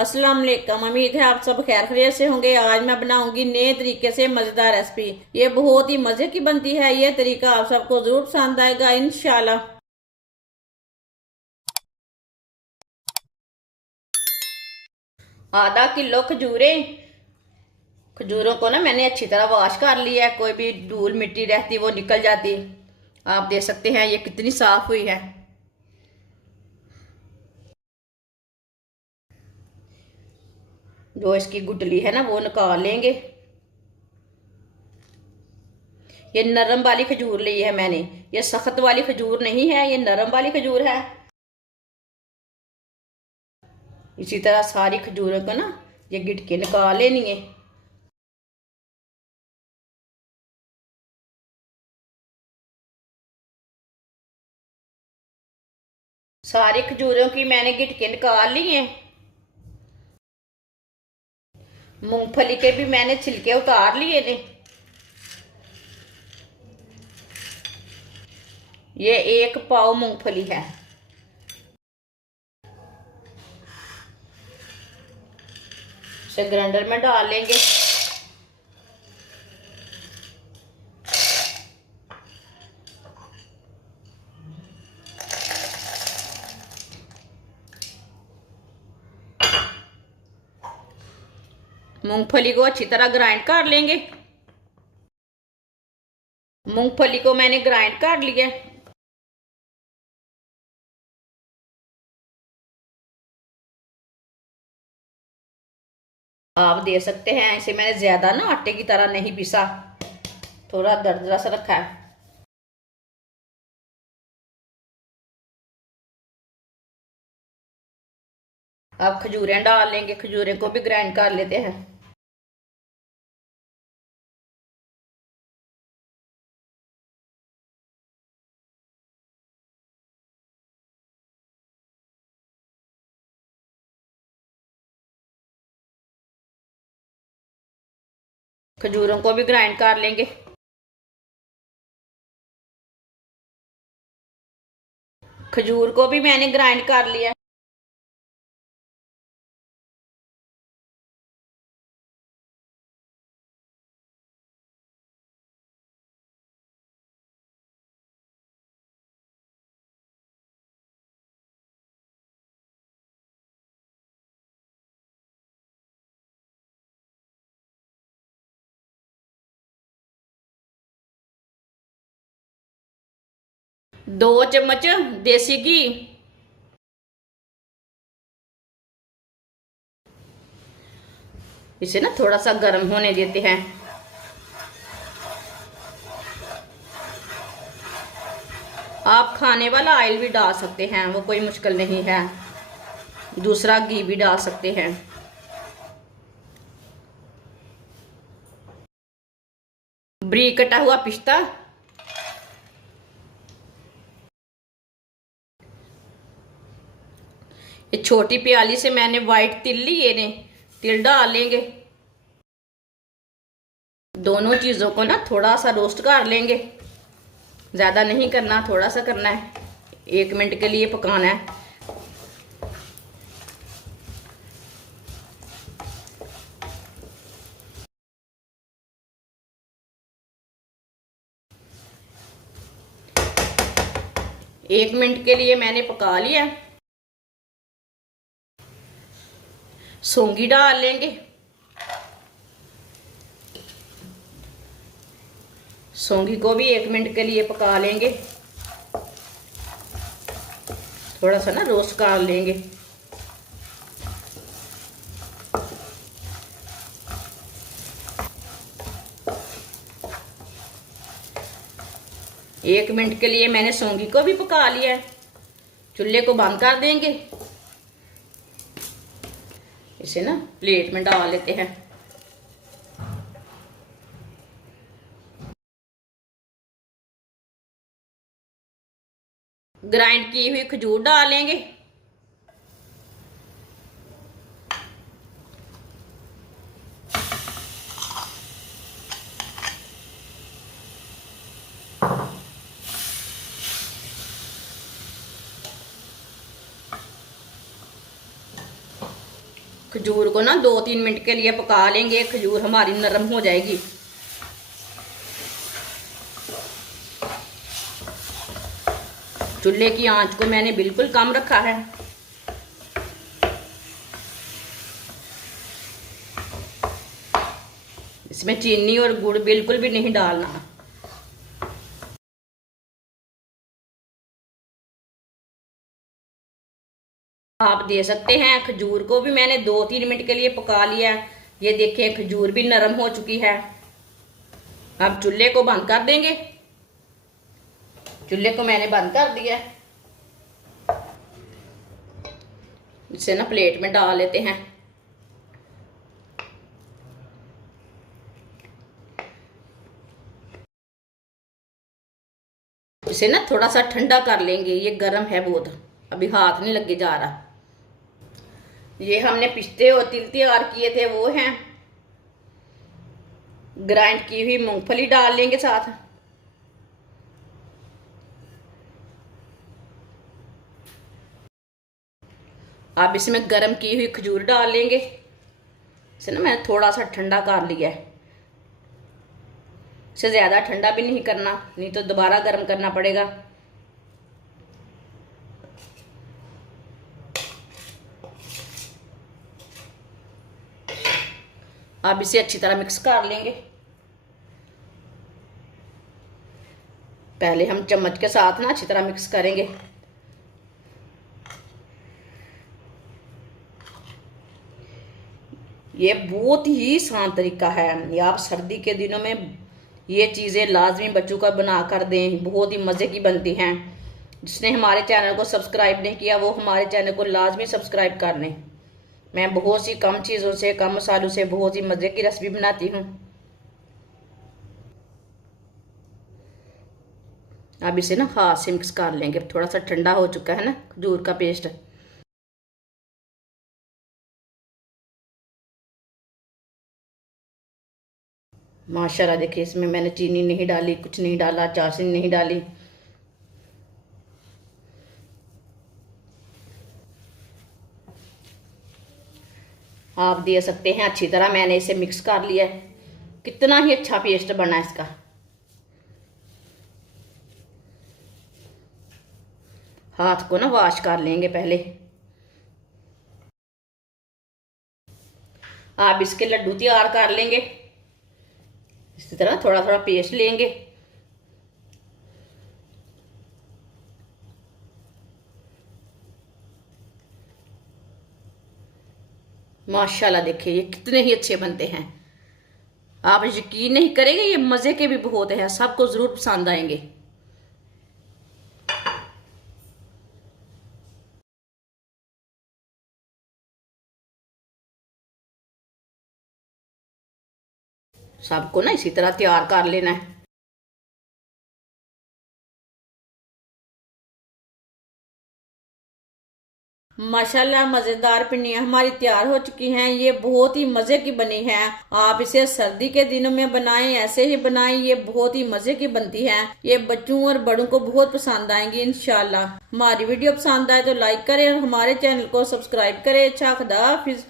अस्सलाम वालेकुम। उम्मीद है आप सब खैर खैरियत से होंगे। आज मैं बनाऊंगी नए तरीके से मजेदार रेसिपी। ये बहुत ही मजे की बनती है। ये तरीका आप सबको जरूर पसंद आएगा इंशाल्लाह। आधा किलो खजूरें। खजूरों को ना मैंने अच्छी तरह वॉश कर लिया है। कोई भी धूल मिट्टी रहती वो निकल जाती। आप देख सकते हैं ये कितनी साफ हुई है। जो इसकी गुठली है ना वो निकाल लेंगे। ये नरम वाली खजूर ली है मैंने। ये सख्त वाली खजूर नहीं है, ये नरम वाली खजूर है। इसी तरह सारी खजूरों को ना ये गिट के निकाल लेनी है। सारी खजूरों की मैंने गिट के निकाल ली है। मूंगफली के भी मैंने छिलके उतार लिए ने। ये 1 पाव मूंगफली है। इसे ग्राइंडर में डाल लेंगे। मूंगफली को अच्छी तरह ग्राइंड कर लेंगे। मूंगफली को मैंने ग्राइंड कर लिया। आप दे सकते हैं इसे मैंने ज्यादा ना आटे की तरह नहीं पीसा, थोड़ा दरदरा सा रखा है। अब खजूरें डाल लेंगे। खजूरें को भी ग्राइंड कर लेते हैं। खजूरों को भी ग्राइंड कर लेंगे। खजूर को भी मैंने ग्राइंड कर लिया। दो चम्मच देसी घी। इसे ना थोड़ा सा गर्म होने देते हैं। आप खाने वाला ऑयल भी डाल सकते हैं, वो कोई मुश्किल नहीं है। दूसरा घी भी डाल सकते हैं। बारीक कटा हुआ पिस्ता। ये छोटी प्याली से मैंने वाइट तिल लिए ने। तिल डाल लेंगे। दोनों चीजों को ना थोड़ा सा रोस्ट कर लेंगे। ज्यादा नहीं करना, थोड़ा सा करना है। 1 मिनट के लिए पकाना है। एक मिनट के लिए मैंने पका लिया। सौंगी डाल लेंगे। सौंगी को भी 1 मिनट के लिए पका लेंगे। थोड़ा सा ना रोस्ट कर लेंगे। एक मिनट के लिए मैंने सौंगी को भी पका लिया है। चूल्हे को बंद कर देंगे। इसे ना प्लेट में डाल लेते हैं। ग्राइंड की हुई खजूर डालेंगे। खजूर को ना 2-3 मिनट के लिए पका लेंगे, खजूर हमारी नरम हो जाएगी। चूल्हे की आंच को मैंने बिल्कुल कम रखा है। इसमें चीनी और गुड़ बिल्कुल भी नहीं डालना। आप दे सकते हैं, खजूर को भी मैंने 2-3 मिनट के लिए पका लिया। ये देखिए खजूर भी नरम हो चुकी है। अब चूल्हे को बंद कर देंगे। चूल्हे को मैंने बंद कर दिया। इसे ना प्लेट में डाल लेते हैं। इसे ना थोड़ा सा ठंडा कर लेंगे, ये गर्म है बहुत, अभी हाथ नहीं लगे जा रहा। ये हमने पिस्ते और तिल तैयार किए थे, वो हैं। ग्राइंड की हुई मूंगफली डाल लेंगे साथ। अब इसमें गर्म की हुई खजूर डाल लेंगे। इसे ना मैंने थोड़ा सा ठंडा कर लिया है। इसे ज्यादा ठंडा भी नहीं करना, नहीं तो दोबारा गर्म करना पड़ेगा। अब इसे अच्छी तरह मिक्स कर लेंगे। पहले हम चम्मच के साथ ना अच्छी तरह मिक्स करेंगे। ये बहुत ही आसान तरीका है। ये आप सर्दी के दिनों में ये चीज़ें लाजमी बच्चों का बना कर दें, बहुत ही मज़े की बनती हैं। जिसने हमारे चैनल को सब्सक्राइब नहीं किया वो हमारे चैनल को लाजमी सब्सक्राइब कर लें। मैं बहुत सी कम चीज़ों से, कम मसालों से बहुत ही मज़े की रेसिपी बनाती हूँ। अब इसे ना हाथ से मिक्स कर लेंगे। थोड़ा सा ठंडा हो चुका है ना खजूर का पेस्ट। माशाल्लाह देखिए, इसमें मैंने चीनी नहीं डाली, कुछ नहीं डाला, चाशनी नहीं डाली। आप दे सकते हैं। अच्छी तरह मैंने इसे मिक्स कर लिया है। कितना ही अच्छा पेस्ट बना है इसका। हाथ को ना वॉश कर लेंगे पहले। आप इसके लड्डू तैयार कर लेंगे। इसी तरह थोड़ा थोड़ा पेस्ट लेंगे। माशाल्लाह देखिए ये कितने ही अच्छे बनते हैं। आप यकीन नहीं करेंगे, ये मज़े के भी बहुत हैं, सबको ज़रूर पसंद आएंगे। सबको ना इसी तरह तैयार कर लेना है। माशाल्लाह मज़ेदार पिन्नियाँ हमारी तैयार हो चुकी हैं। ये बहुत ही मज़े की बनी है। आप इसे सर्दी के दिनों में बनाएं, ऐसे ही बनाएं, ये बहुत ही मज़े की बनती है। ये बच्चों और बड़ों को बहुत पसंद आएंगी इंशाल्लाह। हमारी वीडियो पसंद आए तो लाइक करें और हमारे चैनल को सब्सक्राइब करें। अच्छा, खुदा हाफिज।